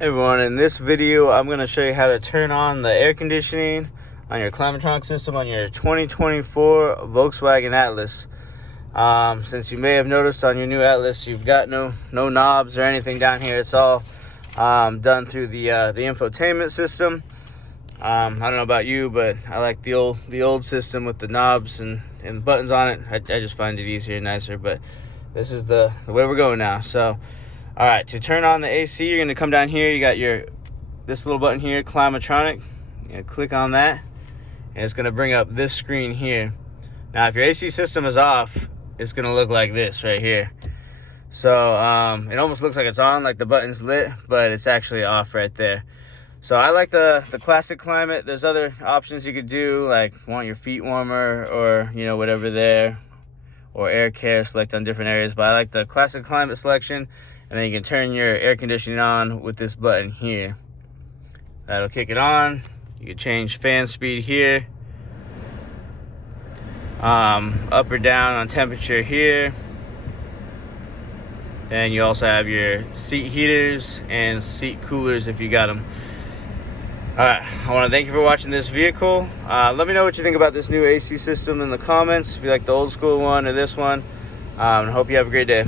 Hey everyone, in this video I'm going to show you how to turn on the air conditioning on your climatronic system on your 2024 Volkswagen Atlas. Since you may have noticed on your new Atlas, you've got no knobs or anything down here. It's all done through the infotainment system. I don't know about you, but I like the old system with the knobs and buttons on it. I just find it easier and nicer, but this is the way we're going now. So all right, to turn on the AC, you're going to come down here. You got this little button here, Climatronic. You click on that, and it's going to bring up this screen here. Now, if your AC system is off, it's going to look like this right here. So it almost looks like it's on, like the button's lit, but it's actually off right there. So I like the classic climate. There's other options you could do, like want your feet warmer or whatever there, or air care, select on different areas. But I like the classic climate selection. And then you can turn your air conditioning on with this button here. That'll kick it on. You can change fan speed here. Up or down on temperature here. Then you also have your seat heaters and seat coolers if you got them. Alright, I want to thank you for watching this vehicle. Let me know what you think about this new AC system in the comments. If you like the old school one or this one. I hope you have a great day.